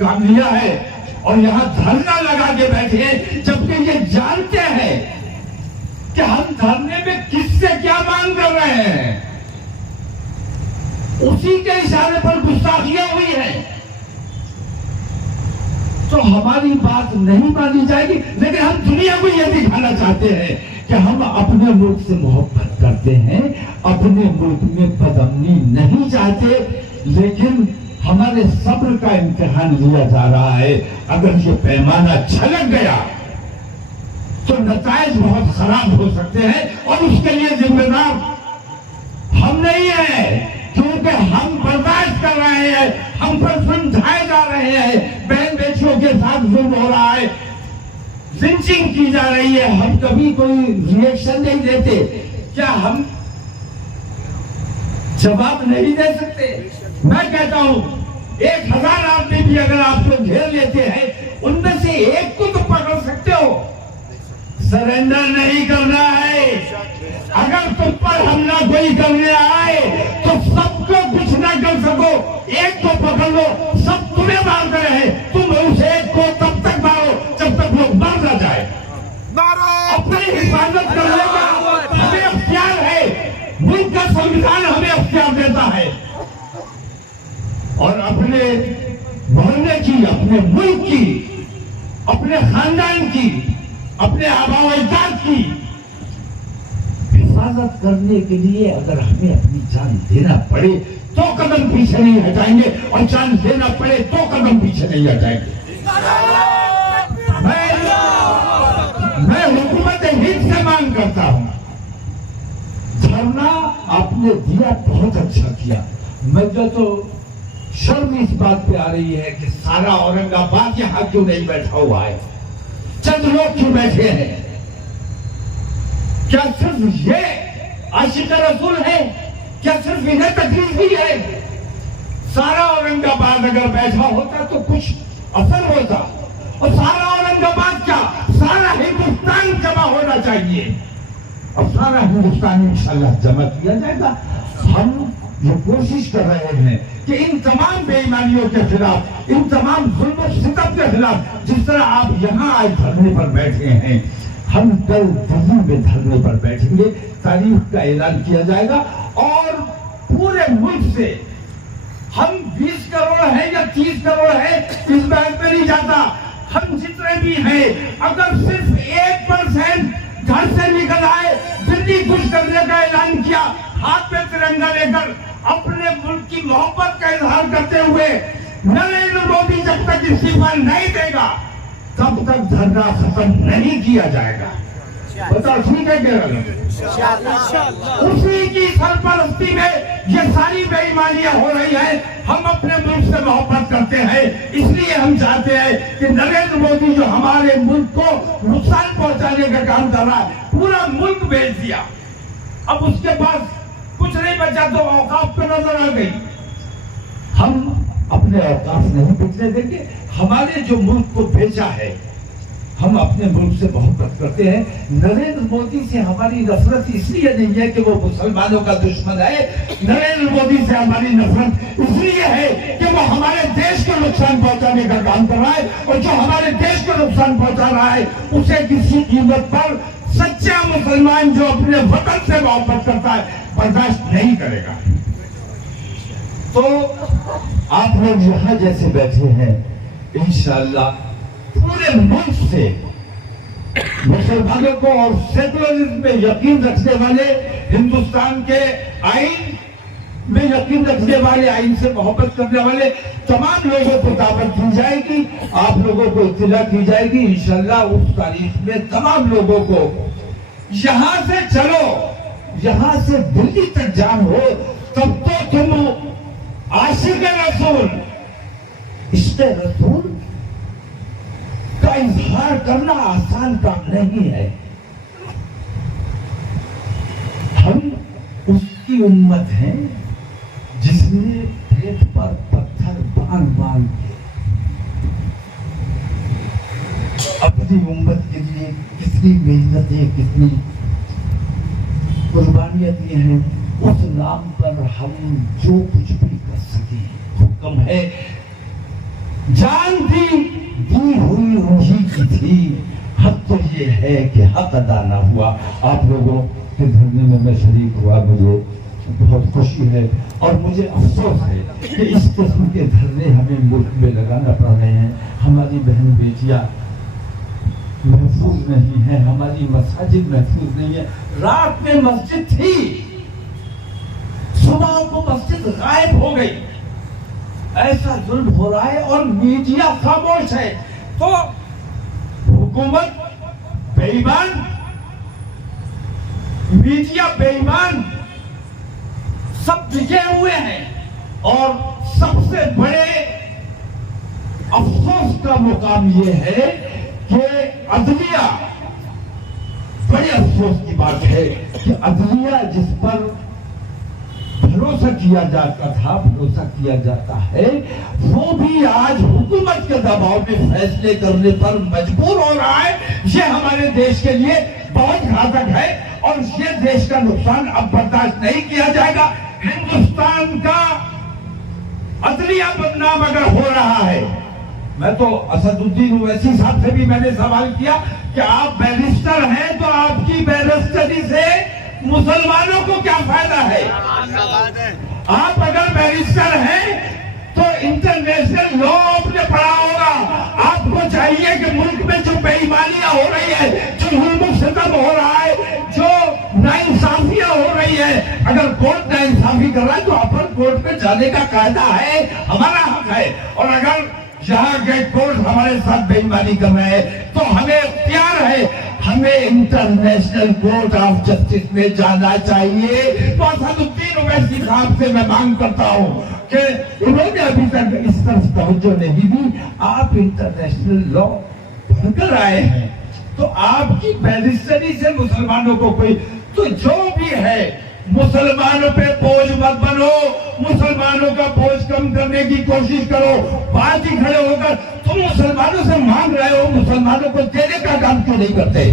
काम लिया है और यहाँ धरना लगा के बैठे हैं, जबकि ये जानते हैं कि हम धरने में किससे क्या मांग कर रहे हैं। उसी के इशारे पर गुस्ताखियां हुई है तो हमारी बात नहीं मानी जाएगी। लेकिन हम दुनिया को यह दिखाना चाहते हैं कि हम अपने मुल्क से मोहब्बत करते हैं, अपने मुल्क में बदअमनी नहीं चाहते, लेकिन हमारे सब्र का इम्तिहान लिया जा रहा है। अगर ये पैमाना छलक गया तो नताइज बहुत खराब हो सकते हैं और उसके लिए जिम्मेदार हम नहीं है, क्योंकि हम बर्दाश्त कर रहे हैं, हम पर समझाए जा रहे हैं, बहन बेटियों के साथ जुल्म हो रहा है, लिंचिंग की जा रही है, हम कभी कोई रिएक्शन नहीं देते। क्या हम जवाब नहीं दे सकते? मैं कहता हूं 1000 आदमी भी अगर आपको घेर लेते हैं, उनमें से एक को तो पकड़ सकते हो। सरेंडर नहीं करना है। अगर तुम पर हमला कोई करने आए तो सबको कुछ ना कर सको, एक को पकड़ लो, सब तुम्हें मारते रहे, तुम उस एक को तब तक मारो जब तक लोग मर ना जाए। अपनी हिफाजत करने का हमें अख्तियार है, मुल्क का संविधान हमें अख्तियार देता है और अपने मोहल्ले की, अपने मुल्क की, अपने खानदान की, अपने आबा व अजदाद की हिफाजत करने के लिए अगर हमें अपनी जान देना पड़े तो कदम पीछे नहीं हटाएंगे और जान देना पड़े तो कदम पीछे नहीं हटाएंगे। मैं हुकूमत हिंद से मांग करता हूं, धरना आपने दिया, बहुत अच्छा किया। मुझे तो शर्म इस बात पे आ रही है कि सारा औरंगाबाद यहां क्यों नहीं बैठा हुआ है, चंद लोग क्यों बैठे हैं? क्या सिर्फ ये आशिक रसूल है? क्या सिर्फ इन्हें तकलीफ हुई है? सारा औरंगाबाद अगर बैठा होता तो कुछ असर होता, और सारा औरंगाबाद क्या, सारा हिंदुस्तान जमा होना चाहिए और सारा हिंदुस्तान इंशाल्लाह जमा किया जाएगा। हम ये कोशिश कर रहे हैं कि इन तमाम बेईमानियों के खिलाफ, इन तमाम जुल्म और सितम के खिलाफ, जिस तरह आप यहाँ आज धरने पर बैठे हैं, हम कल दिल्ली में धरने पर बैठेंगे, तारीख का ऐलान किया जाएगा और पूरे मुल्क से हम 20 करोड़ है या 30 करोड़ है इस बात में नहीं जाता, हम जितने भी हैं, अगर सिर्फ 1% घर से निकल आए, दिल्ली कुछ करने का ऐलान किया, हाथ में तिरंगा लेकर अपने मुल्क की मोहब्बत का इजहार करते हुए, नरेंद्र मोदी जब तक इस्तीफा नहीं देगा तब तक धरना खत्म नहीं किया जाएगा। बताओ ठीक है क्या? उसी की सरपरस्ती में ये सारी बेईमानियां हो रही है। हम अपने मुल्क से मोहब्बत करते हैं, इसलिए हम चाहते हैं कि नरेंद्र मोदी जो हमारे मुल्क को नुकसान पहुंचाने का काम कर रहा है, पूरा मुल्क बेच दिया, अब उसके पास कुछ नहीं बचा तो औकाफ पे नजर आ गई। हम अपने औकाफ नहीं बेचने देंगे। हमारे जो मुल्क को बेचा है, हम अपने मुल्क से मोहब्बत करते हैं। नरेंद्र मोदी से हमारी नफरत इसलिए नहीं है कि वो मुसलमानों का दुश्मन है, नरेंद्र मोदी से हमारी नफरत इसलिए है कि वो हमारे देश को नुकसान पहुंचाने का काम कर रहा है, और जो हमारे देश को नुकसान पहुंचा रहा है उसे किसी कीमत पर सच्चा मुसलमान जो अपने वतन से मोहब्बत करता है बर्दाश्त नहीं करेगा। तो आप लोग यहाँ जैसे बैठे हैं, इंशाअल्लाह पूरे मुल्क से मुसलमानों को और सेकुलरिज्म में यकीन रखने वाले, हिंदुस्तान के आइन में यकीन रखने वाले, आइन से मोहब्बत करने वाले तमाम लोगों को दावत दी जाएगी, आप लोगों को इत्तला की जाएगी। इंशाअल्लाह उस तारीख में तमाम लोगों को यहां से चलो, यहां से दिल्ली तक जान हो, तब तो तुम आशिक रसूल, इश्क़ रसूल का इजहार करना आसान काम नहीं है। हम उसकी उम्मत हैं जिसने पेट पर पत्थर बांध बांध अपनी उम्मत के लिए कितनी मेहनतें, कितनी कुर्बानियां दी हैं। उस नाम पर हम जो कुछ भी कर सके, हुक्म है जान दी हुई उन्हीं की थी, हक तो ये है कि हक अदा ना हुआ। आप लोगों के धरने में मैं शरीक हुआ, मुझे बहुत खुशी है और मुझे अफसोस है कि इस किस्म के धरने हमें मुल्क में लगाना पड़ रहे हैं। हमारी बहन बेटियां महफूज नहीं है, हमारी मसाजिद महफूज नहीं है। रात में मस्जिद थी, सुबह को मस्जिद गायब हो गई। ऐसा जुल्म हो रहा है और मीडिया खामोश है। तो हुकूमत बेईमान, मीडिया बेईमान, सब बिके हुए हैं। और सबसे बड़े अफसोस का मुकाम यह है कि अदलिया, बड़े अफसोस की बात है कि अदलिया जिस पर भरोसा किया जाता था, भरोसा किया जाता है, वो भी आज हुकूमत के दबाव में फैसले करने पर मजबूर हो रहा है। ये हमारे देश के लिए बहुत घातक है और ये देश का नुकसान अब बर्दाश्त नहीं किया जाएगा। हिंदुस्तान का अदलिया बदनाम अगर हो रहा है, मैं तो असदुद्दीन ओवैसी साहब से भी मैंने सवाल किया कि आप बैरिस्टर हैं तो आपकी बैरिस्टरी से मुसलमानों को क्या फायदा है? आप अगर बैरिस्टर हैं तो इंटरनेशनल लॉ आपने पढ़ा होगा। आपको चाहिए कि मुल्क में जो बेईमानियां हो रही है, जो जुल्म सितम हो रहा है, जो नाइंसाफियां हो रही है, अगर कोर्ट नाइंसाफी कर रहा है तो अपर कोर्ट में जाने का कायदा है, हमारा हक है। और अगर यहाँ के कोर्ट हमारे साथ बेईमानी कर रहे हैं तो हमें इख्तियार है, हमें इंटरनेशनल कोर्ट ऑफ जस्टिस में जाना चाहिए। तो असदुद्दीन ओवैसी साहब से मैं मांग करता हूं कि उन्होंने अभी तक इस तरफ तवज्जो नहीं दी। आप इंटरनेशनल लॉ पढ़कर आए हैं तो आपकी बैरिस्टरी से मुसलमानों को कोई, तो जो भी है मुसलमानों पे बोझ मत बनो, मुसलमानों का बोझ कम करने की कोशिश करो। बात ही खड़े होकर तुम मुसलमानों से मांग रहे हो, मुसलमानों को देने का काम क्यों नहीं करते?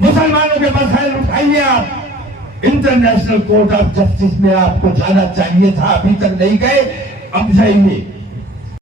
मुसलमानों के मसाइल उठाइए आप। इंटरनेशनल कोर्ट ऑफ जस्टिस में आपको जाना चाहिए था, अभी तक नहीं गए, अब जाइए।